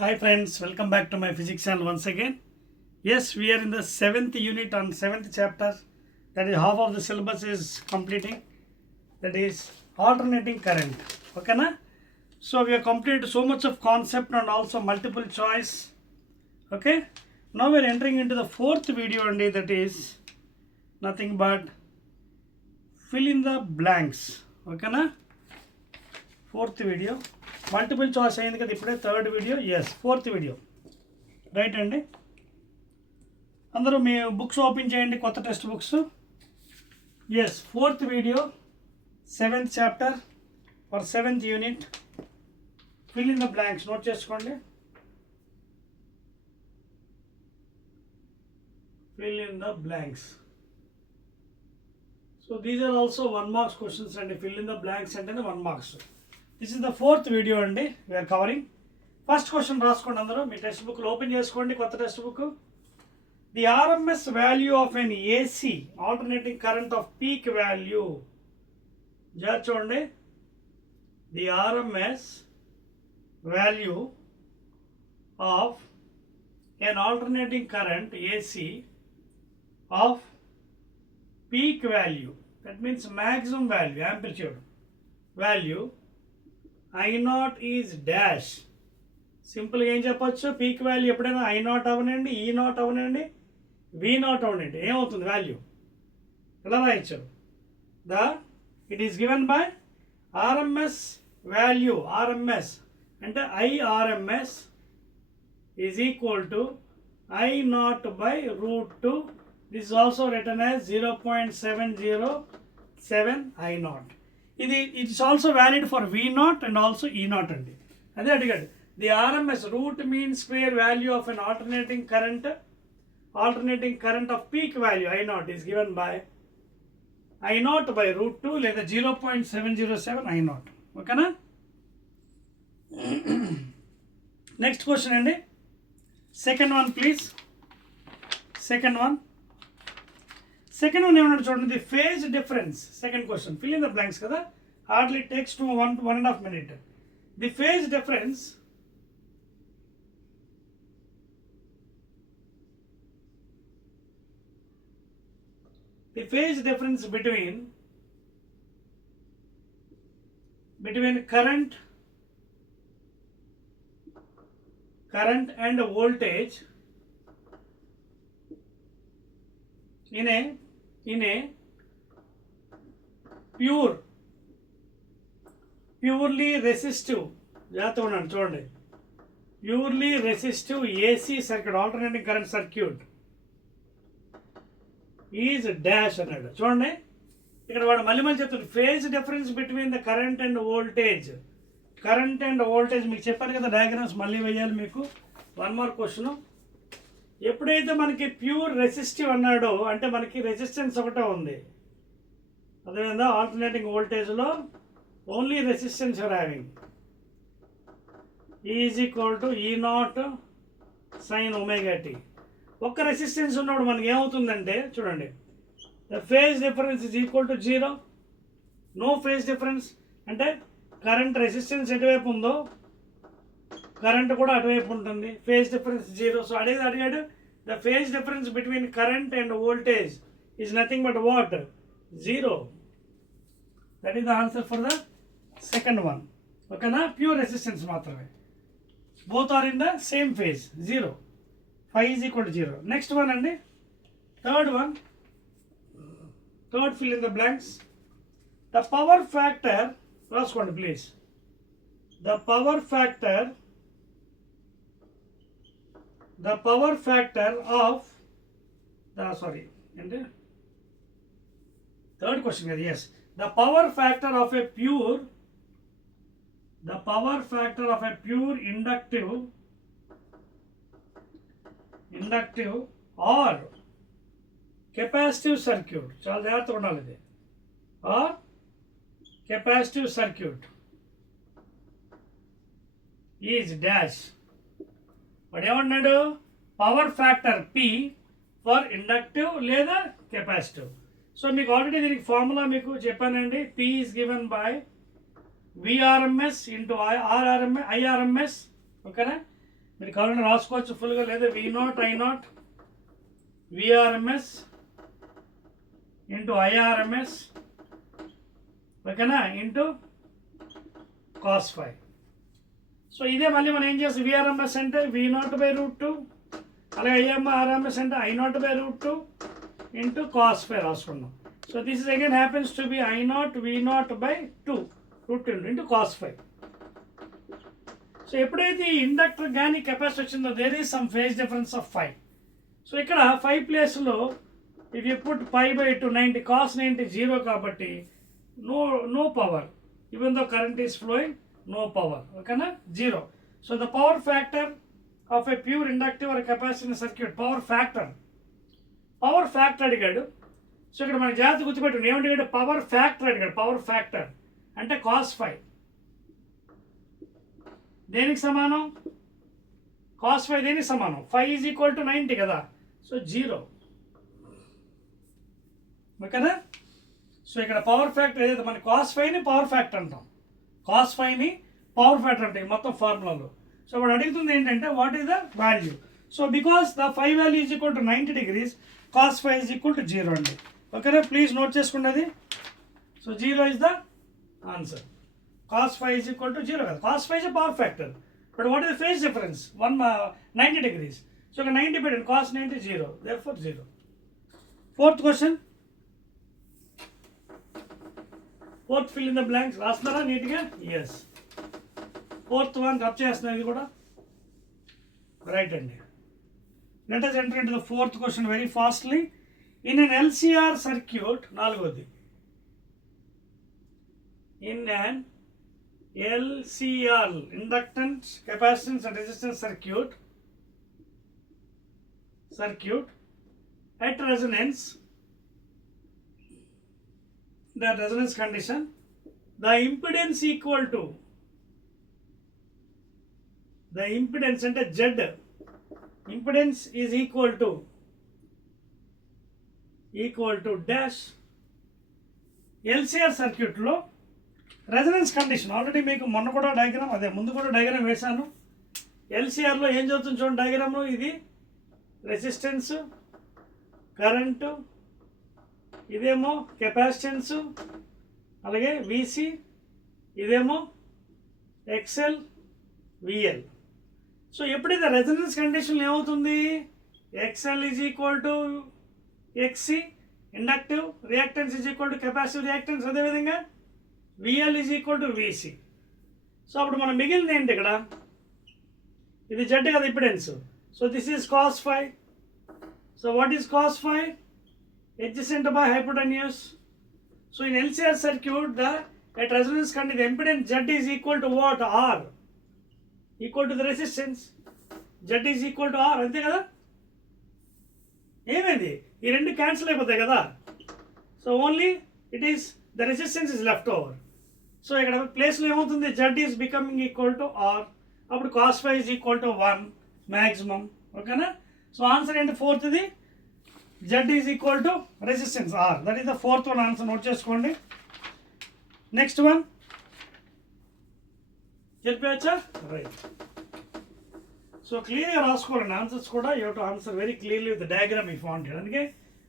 Hi friends, welcome back to my physics channel once again. Yes, we are in the 7th unit on 7th chapter. That is half of the syllabus is completing. That is alternating current. Okay na? So we have completed so much of concept and also multiple choice. Okay. Now we are entering into the 4th video and that is nothing but fill in the blanks. Okay na? 4th video. Multiple choice అయింది కదా ఇప్పుడే third video fourth video right అండి. అందరూ మీ books open చేయండి, కొత్త text books. Fourth video 7th chapter for 7th unit fill in the blanks note చేసుకోండి. Fill in the blanks. So these are also 1 marks questions అండి. Fill in the blanks అంటేనే 1 marks. This is the 4th video అండి we're covering. First question రాసుకోండి అందరూ, మీ text బుక్లో ఓపెన్ చేసుకోండి, కొత్త text book. The RMS value of an AC alternating current of peak value. చూడండి, the RMS value of an alternating current AC of peak value, that means maximum value, amplitude value I0 is dash. సింపుల్గా ఏం చెప్పచ్చు, peak value ఎప్పుడైనా I0 అవనండి, E0 అవనండి, V0 అవనండి, ఏమవుతుంది value ఎలా రాయచ్చు? It is given by RMS value. RMS అంటే IRMS is equal to I0 by √2. This is also written as 0.707 I0. ఇది it's also valid for V0 and also E0 అండి. అదే అడిగాడు. The RMS root mean square value of an alternating current of peak value I0 is given by I0 by √2 లేదా 0.707 I0. ఓకేనా? Next question అండి, second one please. Second one ఏమన్నాడు చూడండి. The phase difference. Second question fill in the blanks కదా, hardly takes to 1.5 minutes. The phase difference between current and voltage in a purely resistive, జాగ్రత్తగా ఉన్నాడు చూడండి, purely resistive AC circuit, alternating current circuit is dash అన్నాడు. చూడండి ఇక్కడ వాడు మళ్ళీ చెప్తాడు, phase difference between the current and voltage. Current and voltage మీకు చెప్పాను కదా, డయాగ్రామ్స్ మళ్ళీ వేయాలి మీకు. 1 more క్వశ్చన్. ఎప్పుడైతే మనకి ప్యూర్ రెసిస్టివ్ అన్నాడో అంటే మనకి రెసిస్టెన్స్ ఒకటే ఉంది. అదేవిధంగా ఆల్టర్నేటింగ్ వోల్టేజ్లో only resistance you're having. Is equal to E0 sin ωt. ఒక్క రెసిస్టెన్స్ ఉన్నప్పుడు మనకి ఏమవుతుందంటే చూడండి, the phase difference is equal to 0. No phase difference అంటే కరెంట్ రెసిస్టెన్స్ ఎటువైపు ఉందో కరెంట్ కూడా అటువైపు ఉంటుంది. Phase difference 0. సో అడిగాడు the phase difference between current and voltage is nothing but what? 0. That is the answer for the second one. ఓకేనా? Pure resistance మాత్రమే. Both are in the same phase 0. Phi is equal to 0. Next one అండి, third fill in the blanks. The power factor రాసుకోండి please. The power factor of third question కదా. The power factor of a pure inductive or capacitive circuit, చాలా జాగ్రత్తగా ఉండాలి ఇది, or capacitive circuit is dash. వాడు ఏమన్నాడు? Power factor P for inductive లేదా capacitive. So మీకు ఆల్రెడీ దీనికి ఫార్ములా మీకు చెప్పానండి. P is given by VRMS into IRMS, ఓకేనా? మీరు కావాలంటే రాసుకోవచ్చు ఫుల్గా, లేదా V0 I0 VRMS into IRMS, ఓకేనా, ఇంటూ cos phi. సో ఇదే మళ్ళీ మనం ఏం చేస్తాం, VRMS అంటే V0/√2, అలాగే IRMS అంటే I0/√2 ఇంటూ cos phi రాసుకున్నాం. So this is again happens to be I0 V0/2 √2 into cos phi. So ఎప్పుడైతే ఈ ఇండక్టర్ కానీ కెపాసిటర్ వచ్చిందో there is some phase difference of phi. So ఇక్కడ 5 ప్లేస్లో ఇఫ్ యూ పుట్ π/2 90 cos 90 0 కాబట్టి no power, even though current is flowing, no power, ఓకేనా, 0. So the power factor of a pure inductive or capacitor circuit, power factor అడిగాడు. So ఇక్కడ మనకి జాగ్రత్త గుర్తుపెట్టు, ఏమంటే పవర్ ఫ్యాక్టర్ అడిగాడు. పవర్ ఫ్యాక్టర్ అంటే cos phi దేనికి సమానం, cos phi దేనికి సమానం, phi ఈజ్ ఈక్వల్ టు 90 కదా, సో 0, ఓకేనా. సో ఇక్కడ పవర్ ఫ్యాక్టర్ ఏదైతే మన cos phiని పవర్ ఫ్యాక్టర్ అంటాం, cos phiని పవర్ ఫ్యాక్టర్ అంటే మొత్తం ఫార్ములాలో. సో వాడు అడుగుతుంది ఏంటంటే what is the value. So because the phi value is equal to 90 degrees, cos phi is equal to 0 అండి, ఓకేనా. ప్లీజ్ నోట్ చేసుకున్నది. సో 0 is the answer. cos phi is equal to 0 కదా, cos phi is a power factor, but what is the phase difference 90 degrees. So ఇక్కడ 90 పెట్టండి, cos 90 0, therefore 0. Fourth question, fourth fill in the blanks రాస్తున్నారా నీట్గా? Yes. Fourth one rub చేస్తున్నా, ఇది కూడా రైట్ అండి. Let us enter into the fourth question very fastly. In an LCR circuit, నాలుగోది, in an LCR inductance, capacitance and resistance circuit at resonance, the resonance condition, the impedance equal to, the impedance అంటే Z, impedance is equal to dash. LCR సర్క్యూట్లో resonance condition already మీకు మొన్న కూడా డయాగ్రామ్, అదే ముందు కూడా డయాగ్రామ్ వేశాను. ఎల్సిఆర్లో ఏం చదువుతుంది చూడండి డయాగ్రామ్లో, ఇది రెసిస్టెన్స్, కరెంటు, ఇదేమో కెపాసిటెన్స్, అలాగే విసి, ఇదేమో ఎక్స్ఎల్ విఎల్. సో ఎప్పుడైతే రెజనెన్స్ కండిషన్లో ఏమవుతుంది, XL is equal to XC inductive, reactance is equal to capacitive reactance, అదేవిధంగా VL is equal to VC. So అప్పుడు మనం మిగిలింది ఏంటి ఇక్కడ, ఇది జెడ్ కదా impedance. So this is cos phi. So what is cos phi? Adjacent by hypotenuse. So in LCR circuit, at resonance condition, the impedance Z is equal to what? R. Equal to the resistance. Z is equal to R. అంతే కదా, ఏమైంది ఈ రెండు cancel అయిపోతాయి కదా. So only it is the resistance is left over. So ఇక్కడ ప్లేస్లో ఏమవుతుంది, Z is becoming equal to R. అప్పుడు cos phi is equal to 1 maximum, ఓకేనా. సో ఆన్సర్ ఏంటి, ఫోర్త్ది Z is equal to resistance R. That is the fourth one answer, note చేసుకోండి. Next one చెప్పచ్చా, right. So క్లియర్గా రాసుకోవాలండి answers కూడా, you to answer very clearly with diagram if wanted. అందుకే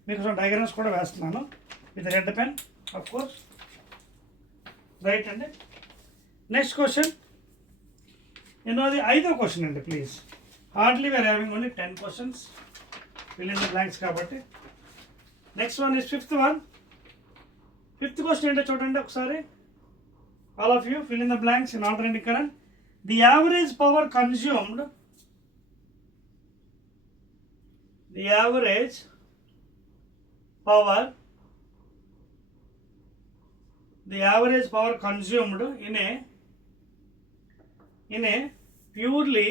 మీకు డయాగ్రామ్స్ కూడా వేస్తున్నాను with red pen of course, right అండి. నెక్స్ట్ క్వశ్చన్, ఎన్నోది, ఐదో క్వశ్చన్ అండి. Please, hardly we're having only 10 questions, fill in the blanks కాబట్టి. Next one is fifth one. Fifth question ఏంటో చూడండి ఒకసారి, all of you fill in the blanks in alternating current. The average power consumed, the average power consumed in a purely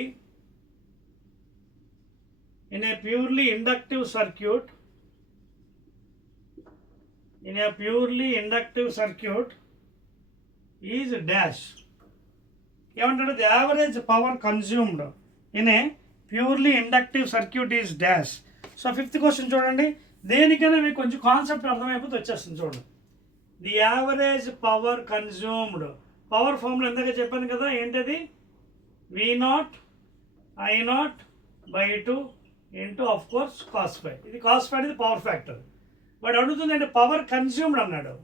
inductive circuit, is dash. ఏమంటాడు, the average power consumed in a purely inductive circuit is dash. So fifth question చూడండి, దేనికైనా మీకు కొంచెం కాన్సెప్ట్ అర్థమైపోతే వచ్చేస్తుంది చూడండి. The average power consumed, power formula ఇందాక చెప్పాను కదా, ఏంటది, V0 I naught by 2 into of course cos phi. ఇది cos phi అనేది పవర్ ఫ్యాక్టర్. బట్ అడుగుతుందంటే పవర్ కన్స్యూమ్డ్ అన్నాడు.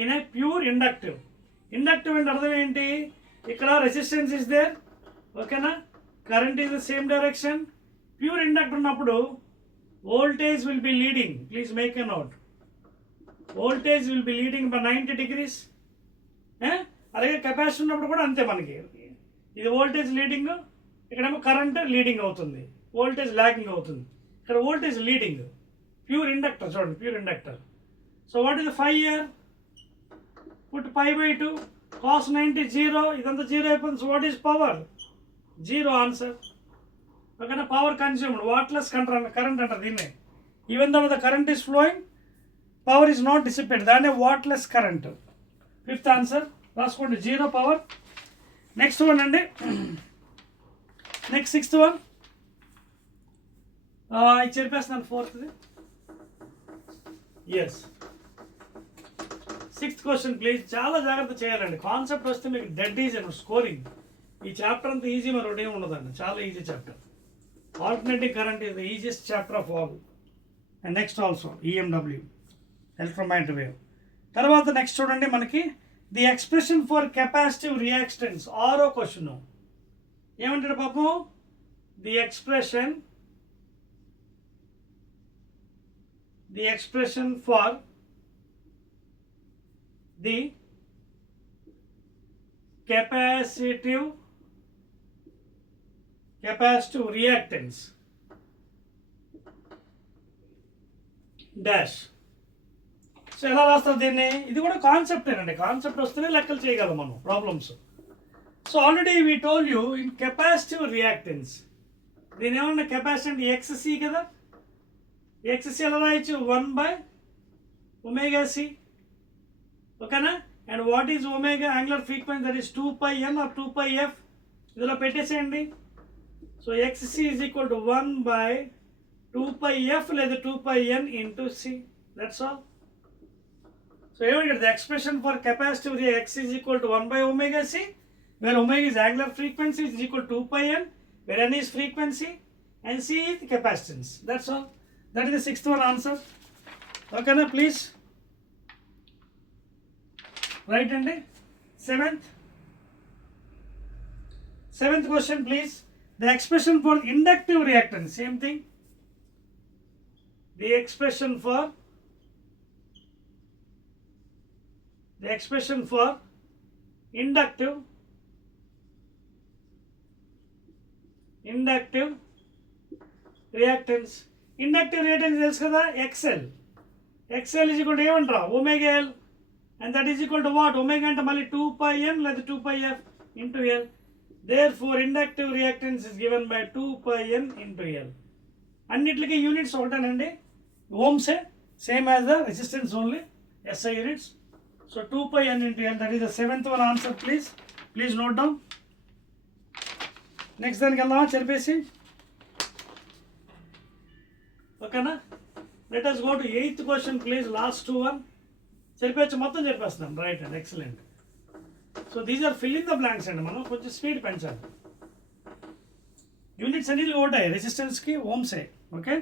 In a pure inductive. Inductive అంటే అర్థం ఏంటి? ఇక్కడ రెసిస్టెన్స్ ఇస్ దేర్, ఓకేనా, current is the same direction. Pure inductor ఉన్నప్పుడు voltage will be leading. Please make a note. Voltage will be leading by 90 degrees. అలాగే capacitor ఉన్నప్పుడు కూడా అంతే. మనకి ఇది వోల్టేజ్ లీడింగ్, ఇక్కడేమో కరెంట్ లీడింగ్ అవుతుంది, వోల్టేజ్ లాగింగ్ అవుతుంది. ఇక్కడ వోల్టేజ్ లీడింగ్. ప్యూర్ ఇండక్టర్ చూడండి, pure inductor. So what is the phi here? Put pi by 2 cos 90 0. ఇదంతా జీరో అయిపోతుంది. So what is power? Zero answer. ఓకేనా, పవర్ కన్స్యూమ్డ్, వాట్లెస్ కరెంట్ అంటారు దీన్నే. Even though the current is flowing, power is not dissipated, దాన్నే wattless current. Fifth answer రాసుకోండి, zero power. Next one అండి, next sixth one ఇది చెప్పేస్తున్నాను. ఫోర్త్ది, yes. Sixth question please. చాలా జాగ్రత్త చేయాలండి. కాన్సెప్ట్ వస్తే మీకు డెడ్ ఈజీ స్కోరింగ్. ఈ చాప్టర్ అంతా ఈజీ మరి ఏమి ఉండదండి, చాలా easy chapter. Alternative current is the easiest chapter of all. And next also EMW, electromagnetic wave. తర్వాత నెక్స్ట్ చూడండి మనకి the expression for capacitive reactance. ఆరో క్వశ్చన్ ఏమంటాడు పాపం? The expression for the capacitive reactance dash. So ఎలా రాస్తారు దీన్ని? ఇది కూడా కాన్సెప్టేనండి. కాన్సెప్ట్ వస్తేనే లెక్కలు చేయగలం మనం problems. So already we told you in capacitive reactance, దీని ఏమన్నా కెపాసిటీ ఎక్స్సి కదా. ఎక్స్సి ఎలా రాయొచ్చు? 1/ωc, ఓకేనా. And what is omega? Angular frequency, that is 2πn or 2πf. ఇందులో పెట్టేసేయండి. So XC is equal to 1/2πf లేదా 2πn into C. That's all. So here the expression for capacitive x is equal to 1/ωc, where omega is angular frequency, is equal to 2πn, where n is frequency and c is the capacitance. That's all. That is the sixth one answer. Okay na, please write and seventh question please. The expression for inductive reactance, same thing. The expression for inductive reactance. Inductive reactance తెలుసు కదా, XL. XL is equal to ఏమంటారా? Omega L, and that is equal to what? Omega అంటే మళ్ళీ 2πn లేదా 2πf into L. Therefore inductive reactance is given by 2πn into L. అన్నిటికీ units ఒకటేనండి, ఓమ్సే, same as the resistance only, SI units. So 2πn into L, that is the seventh one answer please. Please note down. Next దానికి వెళ్దామా చెరిపేసి? ఓకేనా. Let us go to 8th question please. Last one చెరిపేచ్చు, మొత్తం చెరిపేస్తున్నాం. Right and excellent. So these are fill in the blanks అండి. మనం కొంచెం స్పీడ్ పెంచాలి. యూనిట్స్ అన్ని ఉంటాయి రెసిస్టెన్స్కి, ఓమ్సే. ఓకే,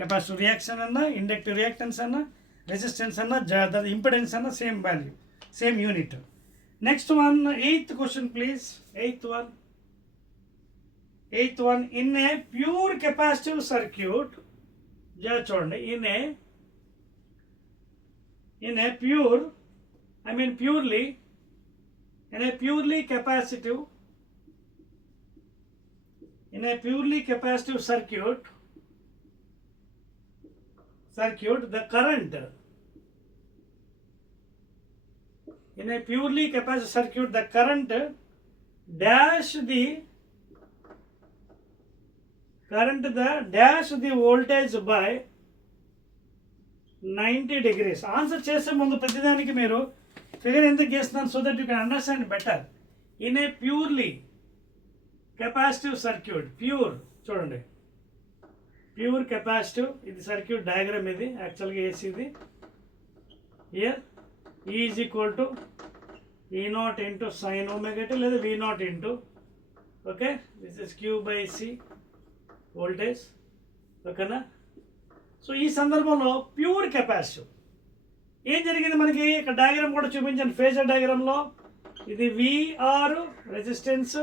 కెపాసిటివ్ రియాక్షన్ అన్నా, ఇండక్టివ్ రియాక్టెన్స్ అన్నా, రెసిస్టెన్స్ అన్నా, ఇంపెడెన్స్ అన్నా same value, same unit. Next one, 8th question please. Eighth one in a pure capacitive circuit. చూడండి, in a purely capacitive circuit, the current dash the voltage by 90 degrees. Answer చేసే ముందు ప్రతిదానికి మీరు figure ఎందుకు చేస్తున్నాను? So that you can understand better. In a purely capacitive circuit, pure చూడండి, pure capacitive, ఇది circuit diagram, ఇది యాక్చువల్గా ఏసీది. Here E is equal to E0 into sine omega T లేదా V0 into okay, this is Q by C voltage. ఓకేనా? So ఈ సందర్భంలో pure capacitive ఏం జరిగింది మనకి ఇక్కడ డయాగ్రామ్ కూడా చూపించాను. ఫేజర్ డయాగ్రామ్లో ఇది VR రెసిస్టెన్స్,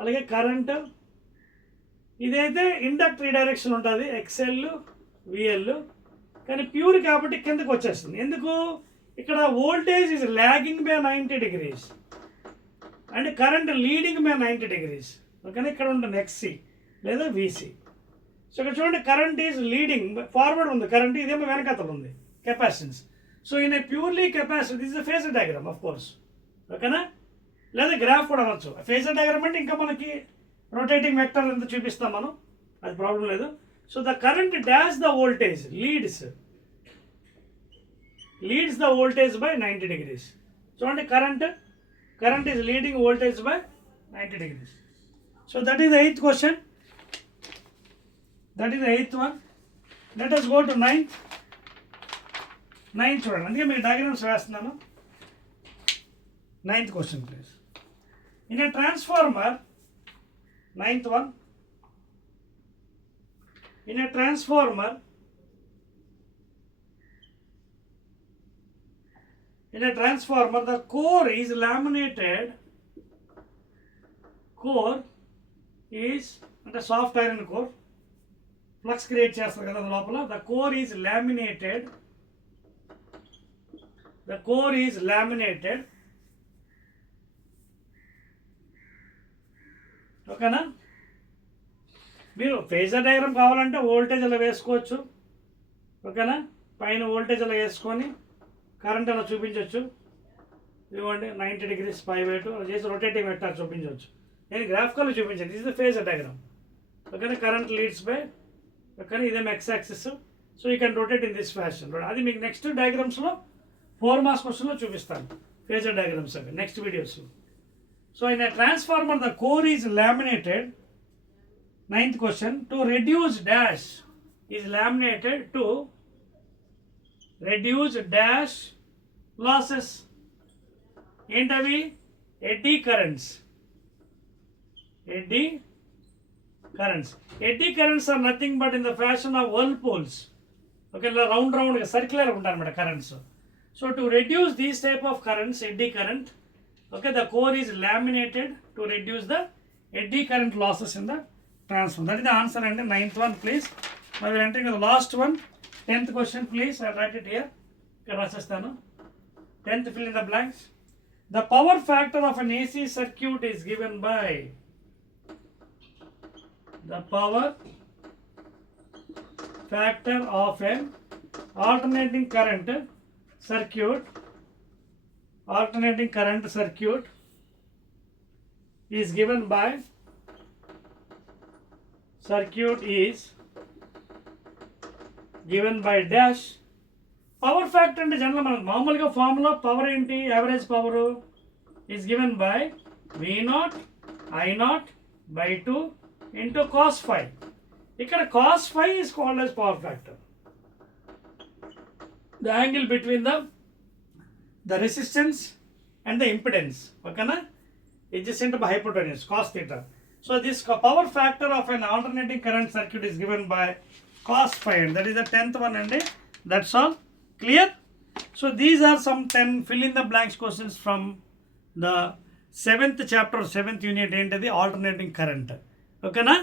అలాగే కరెంట్. ఇదైతే ఇండక్టర్ డైరెక్షన్ ఉంటుంది, XL VL. కానీ ప్యూర్ కాబట్టి కిందకు వచ్చేస్తుంది. ఎందుకు? ఇక్కడ voltage is lagging by 90 degrees and current leading by 90 degrees. ఓకేనా? ఇక్కడ ఉంటుంది XC లేదా VC. సో ఇక్కడ చూడండి, కరెంట్ ఈజ్ లీడింగ్ ఫార్వర్డ్ ఉంది కరెంట్, ఇదేమో వెనకాతలు ఉంది capacitance. So in a purely capacity this is phasor diagram of course. ఓకేనా? లేదా గ్రాఫ్ కూడా అనొచ్చు. ఫేజర్ డయాగ్రామ్ అంటే ఇంకా మనకి రొటేటింగ్ వెక్టర్ ఎంత చూపిస్తాం మనం, అది ప్రాబ్లం లేదు. So the current dash the voltage leads the voltage by 90 degrees. చూడండి, current is leading voltage by 90 degrees. So that is the 8th question. That is the 8th one. Let us go to 9th. 9th చూడండి, అందుకే మీకు డయాగ్రామ్స్ వేస్తున్నాను. 9th question please. In a transformer, 9th one. In a transformer, the core is laminated. Core is అంటే soft iron core, flux create చేస్తారు కదా లోపల. The core is laminated. ఓకేనా? మీరు ఫేజర్ డయాగ్రామ్ కావాలంటే వోల్టేజ్ అలా వేసుకోవచ్చు. ఓకేనా? పైన వోల్టేజ్ అలా వేసుకొని కరెంట్ అలా చూపించవచ్చు. ఇవ్వండి 90 degrees 5/2 అలా చేసి రొటేటింగ్ వెక్టర్ చూపించవచ్చు. నేను గ్రాఫికల్ చూపించాను. This is the phasor diagram. ఓకేనా? కరెంట్ లీడ్స్ బై, ఓకేనా, ఇదేమో X axis. So you can rotate in this fashion. అది మీకు నెక్స్ట్ డయాగ్రామ్స్లో 4 మార్క్స్ క్వశ్చన్లో చూపిస్తాను, ఫేజర్ డయాగ్రామ్స్ అవి నెక్స్ట్ వీడియోస్లో. So in a transformer the core is laminated. 9th question. To reduce dash is laminated to reduce dash losses. ఏంటవి? Eddy currents. Eddy currents are nothing but in the fashion of whirlpools. Okay, round circular ఉంటాయి అన్నమాట కరెంట్స్. So to reduce these type of currents, eddy current, okay, the core is laminated to reduce the eddy current losses in the transformer. That is the answer అండి. 9th one please. మరి entering the last one, 10th question please. I write it here. ఇక్కడ రాసేస్తాను. 10th fill in the blanks. The power factor of an AC circuit is given by the power factor of an alternating current circuit is given by dash. Power factor అంటే జనరల్ మనకు మామూలుగా formula power ఏంటి? Average power is given by V0 I0 by 2 into cos phi. ఇక్కడ cos phi is called as power factor. The angle between the resistance and the impedance. Okay, adjacent by hypotenuse, cos theta. So this power factor of an alternating current circuit is given by cos phi, and that is the 10th one, and that's all. Clear? So these are some 10 fill in the blanks questions from the 7th chapter, 7th unit ఏంటిది alternating current. ఓకేనా?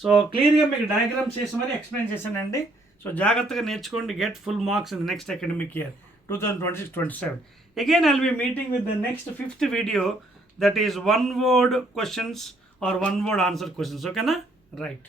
సో క్లియర్గా మీకు డయాగ్రామ్స్ చేసి మరి ఎక్స్ప్లెయిన్ చేశానండి. సో జాగ్రత్తగా నేర్చుకోండి. Get full marks in the next academic year 2026-27. Again I will be meeting with the next 5th video, that is one word questions or one word answer questions. Okay na? Right.